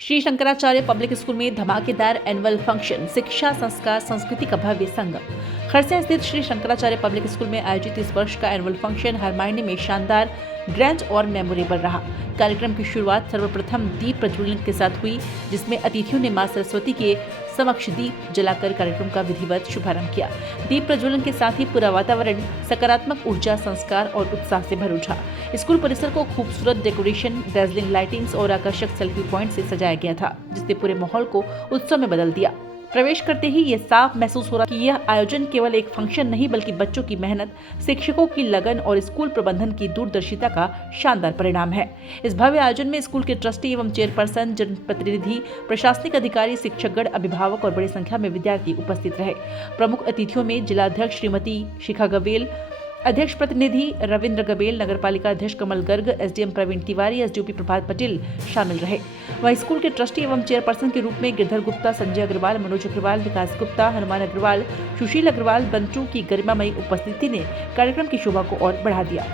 Shri Shankaracharya public school में धमाकेदार annual function शिक्षा संस्कार संस्कृति का भव्य संगम। खरसिया स्थित श्री शंकराचार्य पब्लिक स्कूल में आयोजित इस वर्ष का एनुअल फंक्शन हर मायने में शानदार, ग्रैंड और मेमोरेबल रहा। कार्यक्रम की शुरुआत सर्वप्रथम दीप प्रज्वलन के साथ हुई, जिसमें अतिथियों ने मां सरस्वती के समक्ष दीप जलाकर कार्यक्रम का विधिवत शुभारंभ किया। दीप प्रज्वलन के साथ ही पूरा वातावरण सकारात्मक ऊर्जा, संस्कार और उत्साह से भर उठा। स्कूल परिसर को खूबसूरत डेकोरेशन, डैज़लिंग लाइटिंग्स और आकर्षक सेल्फी पॉइंट से सजाया गया था, जिसने पूरे माहौल को उत्सव में बदल दिया। प्रवेश करते ही ये साफ महसूस हो रहा कि यह आयोजन केवल एक फंक्शन नहीं बल्कि बच्चों की मेहनत, शिक्षकों की लगन और स्कूल प्रबंधन की दूरदर्शिता का शानदार परिणाम है। इस भव्य आयोजन में स्कूल के ट्रस्टी एवं चेयरपर्सन, जनप्रतिनिधि, प्रशासनिक अधिकारी, शिक्षकगण, अभिभावक और बड़ी संख्या में विद्यार्थी उपस्थित रहे। प्रमुख अतिथियों में जिलाध्यक्ष श्रीमती शिखा गवेल, अध्यक्ष प्रतिनिधि रविंद्र गबेल, नगरपालिका अध्यक्ष कमल गर्ग, एसडीएम प्रवीण तिवारी, एसडीओपी प्रभात पटेल शामिल रहे। वहीं स्कूल के ट्रस्टी एवं चेयरपर्सन के रूप में गिरधर गुप्ता, संजय अग्रवाल, मनोज अग्रवाल, विकास गुप्ता, हनुमान अग्रवाल, सुशील अग्रवाल, बंटू की गरिमामयी उपस्थिति ने कार्यक्रम की शोभा को और बढ़ा दिया।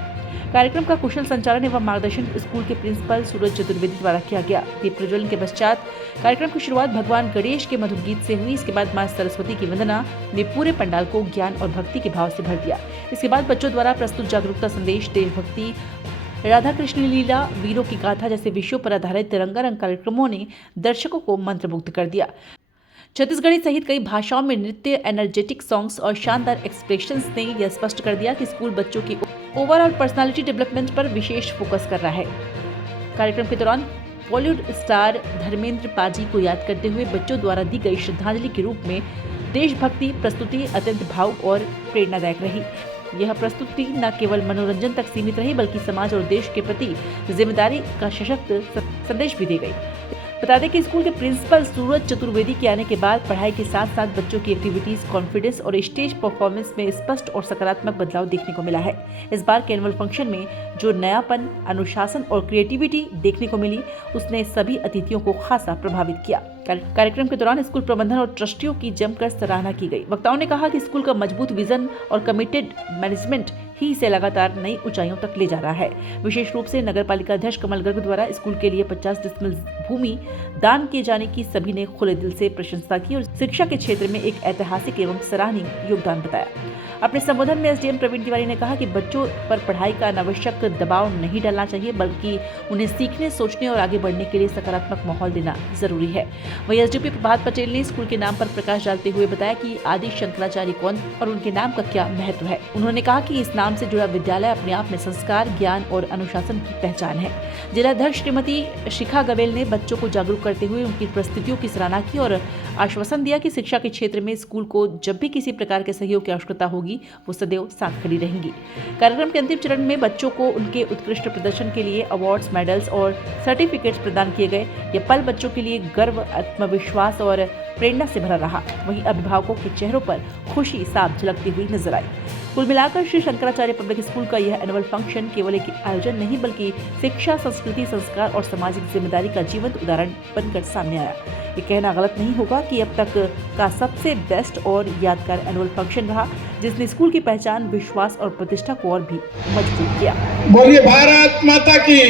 कार्यक्रम का कुशल संचालन एवं मार्गदर्शन स्कूल के प्रिंसिपल सूरज चतुर्वेदी द्वारा किया गया। दीप प्रज्वलन के पश्चात कार्यक्रम की शुरुआत भगवान गणेश के मधुर गीत से हुई। इसके बाद मां सरस्वती की वंदना ने पूरे पंडाल को ज्ञान और भक्ति के भाव से भर दिया। इसके बाद बच्चों द्वारा प्रस्तुत जागरूकता संदेश, देशभक्ति, राधा कृष्ण लीला, वीरों की गाथा जैसे विषयों पर आधारित रंगारंग कार्यक्रमों ने दर्शकों को मंत्रमुग्ध कर दिया। छत्तीसगढ़ी सहित कई भाषाओं में नृत्य, एनर्जेटिक सॉन्ग्स और शानदार एक्सप्रेशंस ने यह स्पष्ट कर दिया कि स्कूल बच्चों की ओवरऑल पर्सनालिटी डेवलपमेंट पर विशेष फोकस कर रहा है। कार्यक्रम के दौरान बॉलीवुड स्टार धर्मेंद्र पाजी को याद करते हुए बच्चों द्वारा दी गई श्रद्धांजलि के रूप में देशभक्ति प्रस्तुति अत्यंत भावुक और प्रेरणादायक रही। यह प्रस्तुति न केवल मनोरंजन तक सीमित रही बल्कि समाज और देश के प्रति जिम्मेदारी का सशक्त संदेश भी दी गई। बता दें कि स्कूल के प्रिंसिपल सूरज चतुर्वेदी के आने के बाद पढ़ाई के साथ साथ बच्चों की एक्टिविटीज, कॉन्फिडेंस और स्टेज परफॉर्मेंस में स्पष्ट और सकारात्मक बदलाव देखने को मिला है। इस बार के एनुअल फंक्शन में जो नयापन, अनुशासन और क्रिएटिविटी देखने को मिली, उसने सभी अतिथियों को खासा प्रभावित किया। कार्यक्रम के दौरान स्कूल प्रबंधन और ट्रस्टियों की जमकर सराहना की गई। वक्ताओं ने कहा कि स्कूल का मजबूत विजन और कमिटेड मैनेजमेंट ही इसे लगातार नई ऊंचाइयों तक ले जा रहा है। विशेष रूप से नगरपालिका अध्यक्ष कमल गर्ग द्वारा स्कूल के लिए 50 डिसमिल भूमि दान किए जाने की सभी ने खुले दिल से प्रशंसा की और शिक्षा के क्षेत्र में एक ऐतिहासिक एवं सराहनीय योगदान बताया। अपने संबोधन में एसडीएम प्रवीण तिवारी ने कहा कि बच्चों पर पढ़ाई का अनावश्यक दबाव नहीं डालना चाहिए बल्कि उन्हें सीखने, सोचने और आगे बढ़ने के लिए सकारात्मक माहौल देना जरूरी है। वहीं एसडीओपी प्रभात पटेल ने स्कूल के नाम पर प्रकाश डालते हुए बताया कि आदि शंकराचार्य कौन और उनके नाम का क्या महत्व है। उन्होंने कहा कि इस नाम से जुड़ा विद्यालय अपने आप में संस्कार, ज्ञान और अनुशासन की पहचान है। जिलाध्यक्ष श्रीमती शिखा गवेल ने बच्चों को जागरूक करते हुए उनकी प्रस्तुतियों की सराहना की और आश्वासन दिया कि शिक्षा के क्षेत्र में स्कूल को जब भी किसी प्रकार के सहयोग की आवश्यकता होगी वो सदैव साथ खड़ी रहेंगी। कार्यक्रम के अंतिम चरण में बच्चों को उनके उत्कृष्ट प्रदर्शन के लिए अवार्ड्स, मेडल्स और सर्टिफिकेट्स प्रदान किए गए। यह पल बच्चों के लिए गर्व, आत्मविश्वास और प्रेरणा से भरा रहा। वहीं अभिभावकों के चेहरों पर खुशी साफ झलकती हुई नजर आई। कुल मिलाकर श्री शंकराचार्य पब्लिक स्कूल का यह एनुअल फंक्शन केवल एक आयोजन नहीं बल्कि शिक्षा, संस्कृति, संस्कार और सामाजिक जिम्मेदारी का जीवंत उदाहरण बनकर सामने आया। ये कहना गलत नहीं होगा कि अब तक का सबसे बेस्ट और यादगार एनुअल फंक्शन रहा, जिसने स्कूल की पहचान, विश्वास और प्रतिष्ठा को और भी मजबूत किया। बोलिए भारत माता की।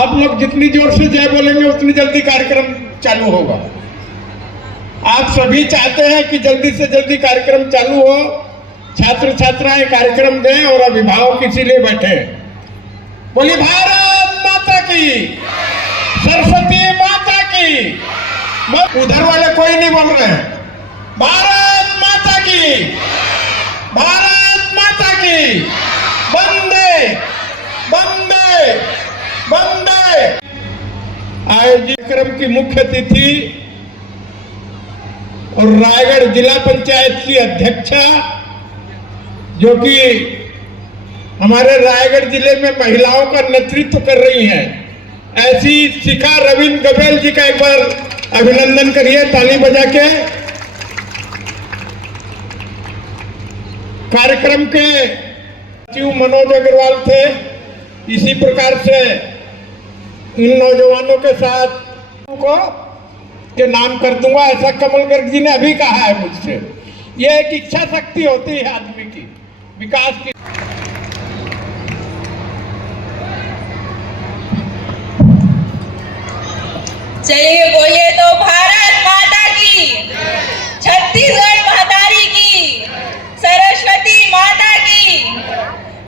आप लोग जितनी जोर से जय बोलेंगे उतनी जल्दी कार्यक्रम चालू होगा। आप सभी चाहते हैं कि जल्दी से जल्दी कार्यक्रम चालू हो, छात्र छात्राएं कार्यक्रम दें और अभिभावक इसीलिए बैठे। बोलिए भारत माता की, सरस्वती माता की। उधर वाले कोई नहीं बोल रहे हैं। भारत माता की, भारत माता की। वंदे वंदे वंदे। आयोजित कार्यक्रम की मुख्य अतिथि और रायगढ़ जिला पंचायत की अध्यक्षा, जो कि हमारे रायगढ़ जिले में महिलाओं का नेतृत्व कर रही हैं, ऐसी शिखा रविंद्र गबेल जी का एक बार अभिनंदन करिए ताली बजा के। कार्यक्रम के सचिव मनोज अग्रवाल थे। इसी प्रकार से इन नौजवानों के साथ को के नाम कर दूंगा, ऐसा कमल गर्ग जी ने अभी कहा है मुझसे। यह एक इच्छा शक्ति होती है आदमी की, विकास की। चलिए बोलिए तो भारत माता की, छत्तीसगढ़ महतारी की, सरस्वती माता की।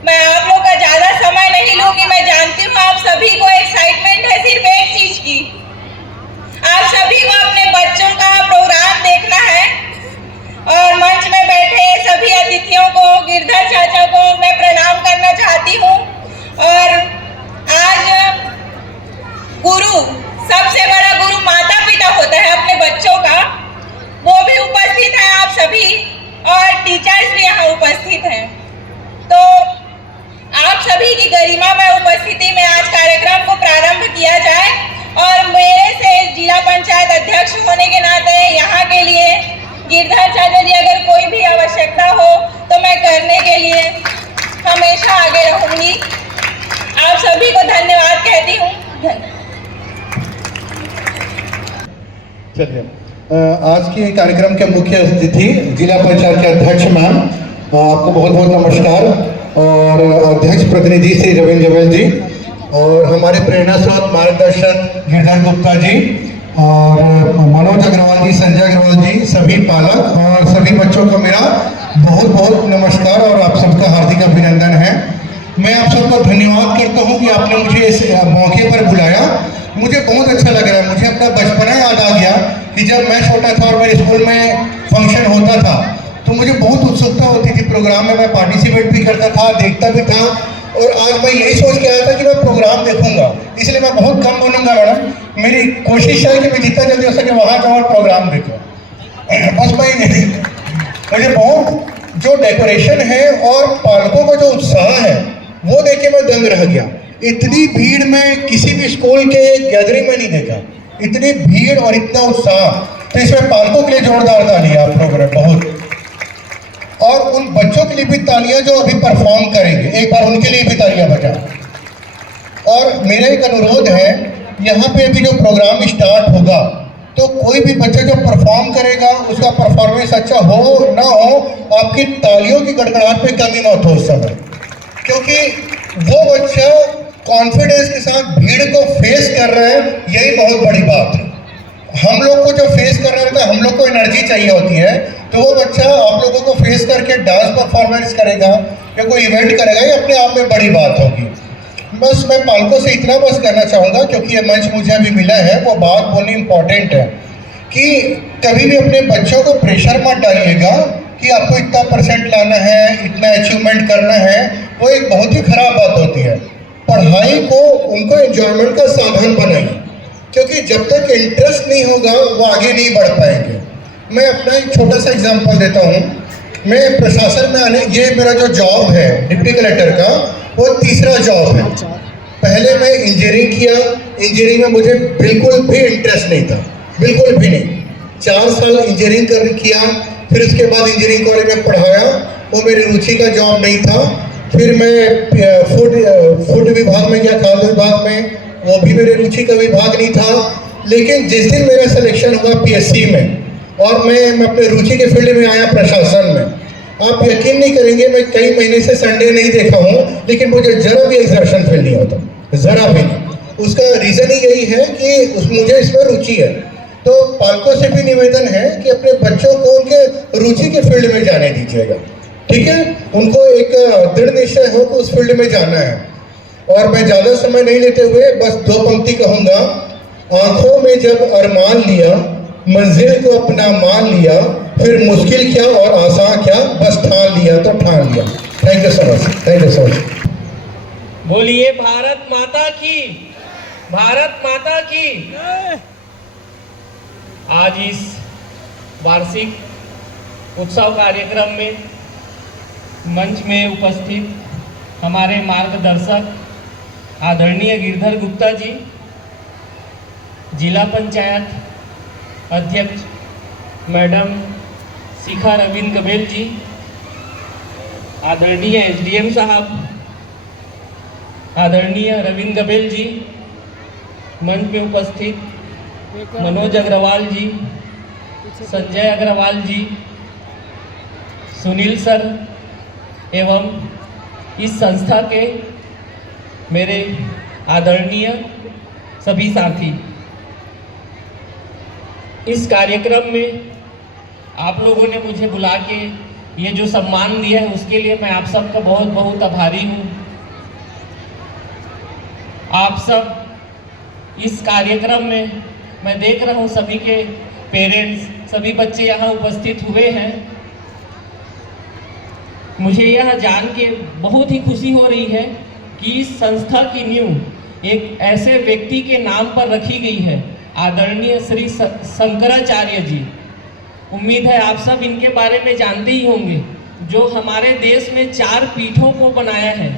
मैं आप लोग का ज्यादा समय नहीं लूंगी। मैं जानती हूँ आप सभी को एक्साइटमेंट है सिर्फ एक चीज की, आप सभी को अपने बच्चों का प्रोग्राम देखना है। और मंच में बैठे सभी अतिथियों को, गिरधर चाचा को मैं प्रणाम करना चाहती हूँ। और आज गुरु, सबसे बड़ा गुरु माता पिता होता है अपने बच्चों का, वो भी उपस्थित है आप सभी, और टीचर्स भी यहाँ उपस्थित हैं। तो आप सभी की गरिमामय उपस्थिति में आज कार्यक्रम को प्रारंभ किया जाए। और मेरे से जिला पंचायत अध्यक्ष होने के नाते यहाँ के लिए गिरधर चाचा जी, अगर कोई भी आवश्यकता हो तो मैं करने के लिए हमेशा आगे रहूंगी। आप सभी को धन्यवाद कहती हूँ। चलिए, आज के कार्यक्रम के मुख्य अतिथि जिला पंचायत के अध्यक्ष मैम, आपको बहुत बहुत नमस्कार। और अध्यक्ष प्रतिनिधि श्री रविंद्र जवेल जी, और हमारे प्रेरणा स्रोत मार्गदर्शक गिरधर गुप्ता जी, और मनोज अग्रवाल जी, संजय अग्रवाल जी, सभी पालक और सभी बच्चों को मेरा बहुत बहुत नमस्कार और आप सबका हार्दिक अभिनंदन है। मैं आप सबको धन्यवाद करता हूं कि आपने मुझे इस मौके पर बुलाया। मुझे बहुत अच्छा लग रहा है। मुझे अपना बचपना याद आ गया कि जब मैं छोटा था और मेरे स्कूल में फंक्शन होता था तो मुझे बहुत उत्सुकता होती थी। प्रोग्राम में मैं पार्टिसिपेट भी करता था, देखता भी था, और आज मैं यही सोच के आया था कि मैं प्रोग्राम देखूंगा। इसलिए मैं बहुत कम बोलूँगा मैडम। मेरी कोशिश है कि मैं जितना जल्दी हो सके वहाँ जाऊँ और प्रोग्राम देखूँ। बस मुझे बहुत जो डेकोरेशन है और पालकों का जो उत्साह है वो देख के मैं दंग रह गया। इतनी भीड़ में किसी भी स्कूल के गैदरिंग में नहीं देखा, इतनी भीड़ और इतना उत्साह। तो इसमें पालकों के लिए जोरदार तालियां आप लोगों ने बहुत, और उन बच्चों के लिए भी तालियां जो अभी परफॉर्म करेंगे, एक बार उनके लिए भी तालियां बजाओ। और मेरा एक अनुरोध है, यहाँ पे अभी जो प्रोग्राम स्टार्ट होगा तो कोई भी बच्चा जो परफॉर्म करेगा उसका परफॉर्मेंस अच्छा हो ना हो, आपकी तालियों की गड़गड़ाहट पे कमी मत हो उस समय, क्योंकि वो बच्चा कॉन्फिडेंस के साथ भीड़ को फेस कर रहा है। यही बहुत बड़ी बात है। हम लोग को जो फेस कर रहा होता है, हम लोग को एनर्जी चाहिए होती है, तो वो बच्चा आप लोगों को फेस करके डांस परफॉर्मेंस करेगा या कोई इवेंट करेगा, ये अपने आप में बड़ी बात होगी। बस मैं पालकों से इतना बस करना चाहूँगा, क्योंकि ये मंच मुझे अभी मिला है, वो बात बोलनी इम्पोर्टेंट है कि कभी भी अपने बच्चों को प्रेशर मत डालिएगा कि आपको इतना परसेंट लाना है, इतना अचीवमेंट करना है। वो एक बहुत ही खराब बात होती है। पढ़ाई को उनको एंजॉयमेंट का साधन बनाइए, क्योंकि जब तक इंटरेस्ट नहीं होगा वो आगे नहीं बढ़ पाएंगे। मैं अपना एक छोटा सा एग्जांपल देता हूँ। मैं प्रशासन में आने, ये मेरा जो जॉब है डिप्टी कलेक्टर का, वो तीसरा जॉब है। पहले मैं इंजीनियरिंग किया, इंजीनियरिंग में मुझे बिल्कुल भी इंटरेस्ट नहीं था, बिल्कुल भी नहीं। 4 साल इंजीनियरिंग किया, फिर उसके बाद इंजीनियरिंग कॉलेज में पढ़ाया, वो मेरी रुचि का जॉब नहीं था। फिर मैं फूड विभाग में गया, खाद्य विभाग में, वो भी मेरे रुचि का विभाग नहीं था। लेकिन जिस दिन मेरा सिलेक्शन हुआ पीएससी में और मैं अपने रुचि के फील्ड में आया प्रशासन में, आप यकीन नहीं करेंगे, मैं कई महीने से संडे नहीं देखा हूँ, लेकिन मुझे जरा भी एक्सर्शन फील नहीं होता, जरा भी नहीं। उसका रीज़न ही यही है कि मुझे इसमें रुचि है। तो पालकों से भी निवेदन है कि अपने बच्चों को उनके रुचि के फील्ड में जाने दीजिएगा, ठीक है। उनको एक दृढ़ निश्चय हो कि उस फील्ड में जाना है। और मैं ज़्यादा समय नहीं लेते हुए बस 2 पंक्ति कहूँगा। आंखों में जब अरमान लिया, मंजिल को अपना मान लिया, फिर मुश्किल क्या और आसान क्या, बस ठान लिया तो ठान लिया। Thank you so much, thank you so much. बोलिए भारत माता की, भारत माता की। आज इस वार्षिक उत्सव कार्यक्रम में मंच में उपस्थित हमारे मार्गदर्शक आदरणीय गिरधर गुप्ता जी, जिला पंचायत अध्यक्ष मैडम शिखा रविंद्र गबेल जी, आदरणीय एसडीएम साहब आदरणीय रविंद्र गबेल जी, मंच में उपस्थित मनोज अग्रवाल जी, संजय अग्रवाल जी, सुनील सर एवं इस संस्था के मेरे आदरणीय सभी साथी, इस कार्यक्रम में आप लोगों ने मुझे बुला के ये जो सम्मान दिया है उसके लिए मैं आप सबका बहुत बहुत आभारी हूँ। आप सब इस कार्यक्रम में मैं देख रहा हूँ सभी के पेरेंट्स, सभी बच्चे यहाँ उपस्थित हुए हैं। मुझे यह जान के बहुत ही खुशी हो रही है कि इस संस्था की नींव एक ऐसे व्यक्ति के नाम पर रखी गई है, आदरणीय श्री शंकराचार्य जी। उम्मीद है आप सब इनके बारे में जानते ही होंगे, जो हमारे देश में 4 पीठों को बनाया है।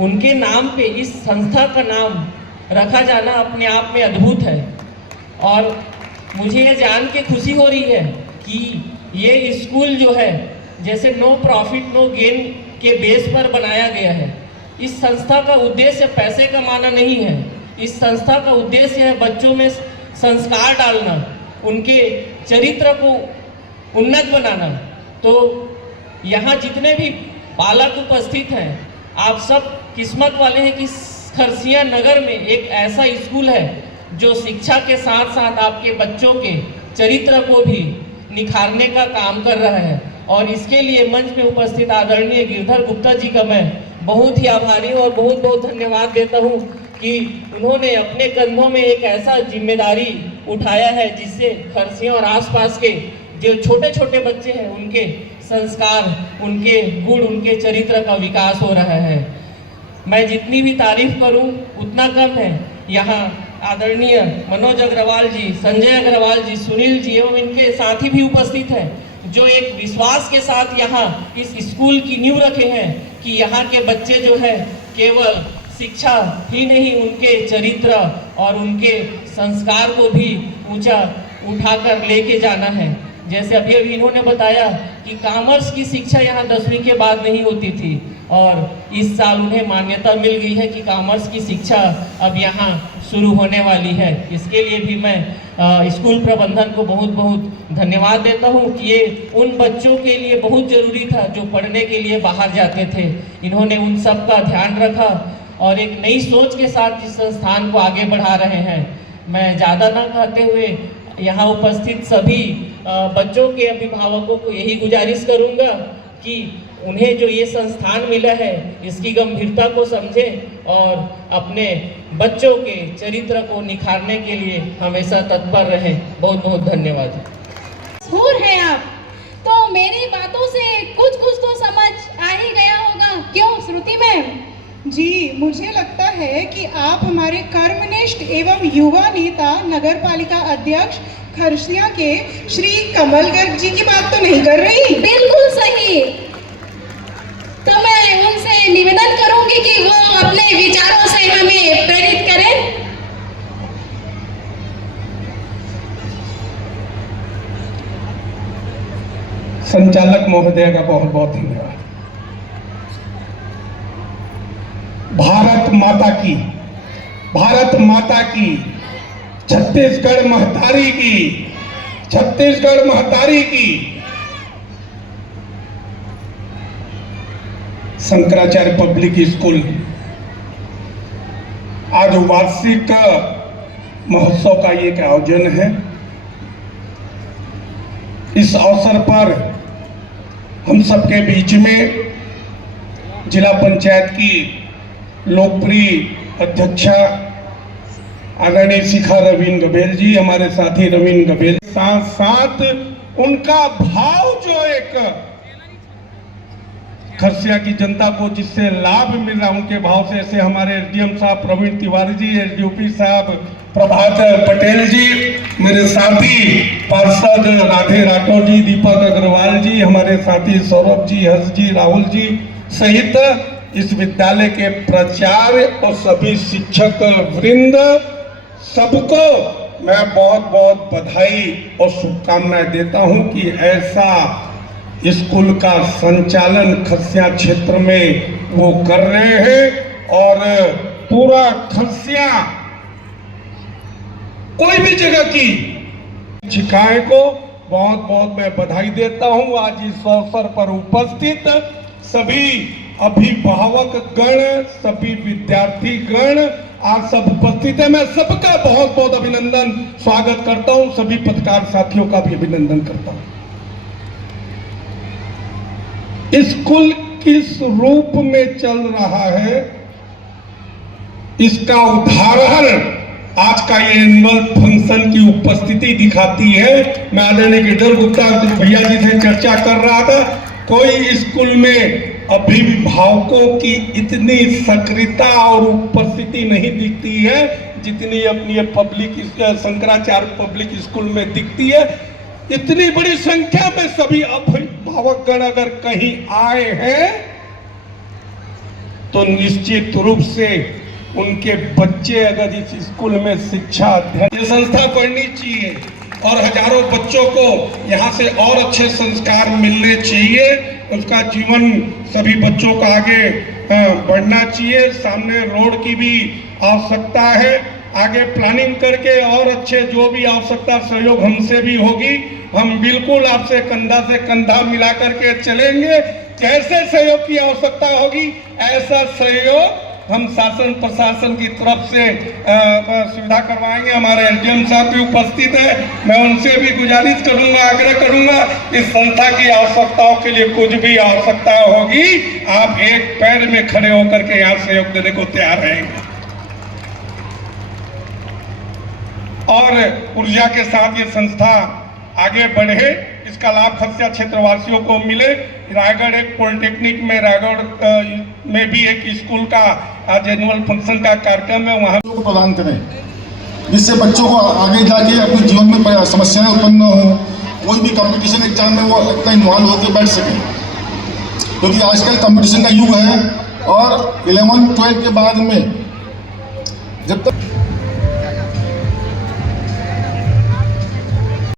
उनके नाम पे इस संस्था का नाम रखा जाना अपने आप में अद्भुत है। और मुझे ये जान के खुशी हो रही है कि ये स्कूल जो है जैसे नो प्रॉफिट नो गेन के बेस पर बनाया गया है। इस संस्था का उद्देश्य पैसे कमाना नहीं है। इस संस्था का उद्देश्य है बच्चों में संस्कार डालना, उनके चरित्र को उन्नत बनाना। तो यहाँ जितने भी बालक उपस्थित हैं, आप सब किस्मत वाले हैं कि खरसिया नगर में एक ऐसा स्कूल है जो शिक्षा के साथ साथ आपके बच्चों के चरित्र को भी निखारने का काम कर रहा है। और इसके लिए मंच में उपस्थित आदरणीय गिरधर गुप्ता जी का मैं बहुत ही आभारी हूँ और बहुत बहुत धन्यवाद देता हूँ कि उन्होंने अपने कंधों में एक ऐसा जिम्मेदारी उठाया है जिससे खरसिया और आसपास के जो छोटे छोटे बच्चे हैं उनके संस्कार, उनके गुण, उनके चरित्र का विकास हो रहा है। मैं जितनी भी तारीफ करूं उतना कम है। यहाँ आदरणीय मनोज अग्रवाल जी, संजय अग्रवाल जी, सुनील जी एवं इनके साथी भी उपस्थित हैं, जो एक विश्वास के साथ यहाँ इस स्कूल की नींव रखे हैं कि यहाँ के बच्चे जो है केवल शिक्षा ही नहीं, उनके चरित्र और उनके संस्कार को भी ऊंचा उठाकर लेके जाना है। जैसे अभी इन्होंने बताया कि कॉमर्स की शिक्षा यहाँ 10वीं के बाद नहीं होती थी और इस साल उन्हें मान्यता मिल गई है कि कॉमर्स की शिक्षा अब यहाँ शुरू होने वाली है। इसके लिए भी मैं स्कूल प्रबंधन को बहुत बहुत धन्यवाद देता हूँ कि ये उन बच्चों के लिए बहुत ज़रूरी था जो पढ़ने के लिए बाहर जाते थे। इन्होंने उन सब का ध्यान रखा और एक नई सोच के साथ इस संस्थान को आगे बढ़ा रहे हैं। मैं ज़्यादा ना कहते हुए यहाँ उपस्थित सभी बच्चों के अभिभावकों को यही गुजारिश करूँगा कि उन्हें जो ये संस्थान मिला है इसकी गंभीरता को समझें और अपने बच्चों के चरित्र को निखारने के लिए हमेशा तत्पर रहें। बहुत बहुत धन्यवाद। मशहूर है आप, तो मेरी बातों से कुछ तो समझ आ ही गया होगा, क्यों श्रुति मैम? जी, मुझे लगता है कि आप हमारे कर्मनिष्ठ एवं युवा नेता नगर पालिका अध्यक्ष खरसिया के श्री कमल गर्ग जी की बात तो नहीं कर रही? बिल्कुल सही। तो मैं उनसे निवेदन करूंगी कि वो अपने विचारों से हमें प्रेरित करें। संचालक महोदय का बहुत बहुत धन्यवाद। भारत माता की, भारत माता की, छत्तीसगढ़ महतारी की, छत्तीसगढ़ महतारी की। शंकराचार्य पब्लिक स्कूल आज वार्षिक महोत्सव का एक आयोजन है। इस अवसर पर हम सबके बीच में जिला पंचायत की लोकप्रिय अध्यक्षा आदरणीय शिखा रवीन गबेल जी, हमारे साथी रवीन गबेल, साथ साथ उनका भाव जो एक खरसिया की जनता को जिससे लाभ मिल रहा उनके भाव से, ऐसे हमारे एसडीएम साहब प्रवीण तिवारी जी, एसडीओपी साहब प्रभात पटेल जी, मेरे साथी पार्षद राधे राठौर जी, दीपक अग्रवाल जी, हमारे साथी सौरभ जी, हर्ष जी, राहुल जी सहित इस विद्यालय के प्राचार्य और सभी शिक्षक वृंद, सबको मैं बहुत बहुत बधाई और शुभकामनाएं देता हूं कि ऐसा स्कूल का संचालन खरसिया क्षेत्र में वो कर रहे हैं और पूरा खरसिया कोई भी जगह की शिकायत को बहुत बहुत मैं बधाई देता हूं। आज इस अवसर पर उपस्थित सभी अभिभावक गण, सभी विद्यार्थी गण, आज सब उपस्थित है। मैं सबका बहुत बहुत अभिनंदन स्वागत करता हूं, सभी पत्रकार साथियों का भी अभिनंदन करता हूं। स्कूल किस रूप में चल रहा है इसका उदाहरण आज का ये एनुअल फंक्शन की उपस्थिति दिखाती है। मैं आदरणीय गिरधर गुप्ता भैया जी से चर्चा कर रहा था, कोई स्कूल में अभिभावकों की इतनी सक्रियता और उपस्थिति नहीं दिखती है जितनी अपनी पब्लिक शंकराचार्य पब्लिक स्कूल में दिखती है। इतनी बड़ी संख्या में सभी अभिभावकगण अगर कहीं आए हैं तो निश्चित रूप से उनके बच्चे अगर इस स्कूल में शिक्षा अध्ययन ये संस्था पढ़नी चाहिए और हजारों बच्चों को यहाँ से और अच्छे संस्कार मिलने चाहिए। उसका जीवन सभी बच्चों का आगे बढ़ना चाहिए। सामने रोड की भी आवश्यकता है, आगे प्लानिंग करके और अच्छे जो भी आवश्यकता सहयोग हमसे भी होगी, हम बिल्कुल आपसे कंधा से कंधा मिला करके चलेंगे। जैसे सहयोग की आवश्यकता होगी ऐसा सहयोग हम शासन प्रशासन की तरफ से सुविधा करवाएंगे। हमारे एसडीएम साहब भी उपस्थित है, मैं उनसे भी गुजारिश करूंगा, आग्रह करूंगा, इस संस्था की आवश्यकताओं के लिए कुछ भी आवश्यकता होगी आप एक पैर में खड़े होकर के यहाँ सहयोग देने को तैयार रहेंगे और ऊर्जा के साथ ये संस्था आगे बढ़े, इसका लाभ खरसिया क्षेत्रवासियों को मिले। रायगढ़ एक पॉलिटेक्निक में रायगढ़ में भी एक स्कूल का आज एनुअल फंक्शन का कार्यक्रम है, वहाँ को प्रदान करें जिससे बच्चों को आगे जाके अपने जीवन में समस्याएं उत्पन्न न हो, कोई भी कंपटीशन एग्जाम में वो अपना इन्वॉल्व होकर बैठ सके, क्योंकि आजकल कंपटीशन का युग है और 11-12 के बाद में जब तक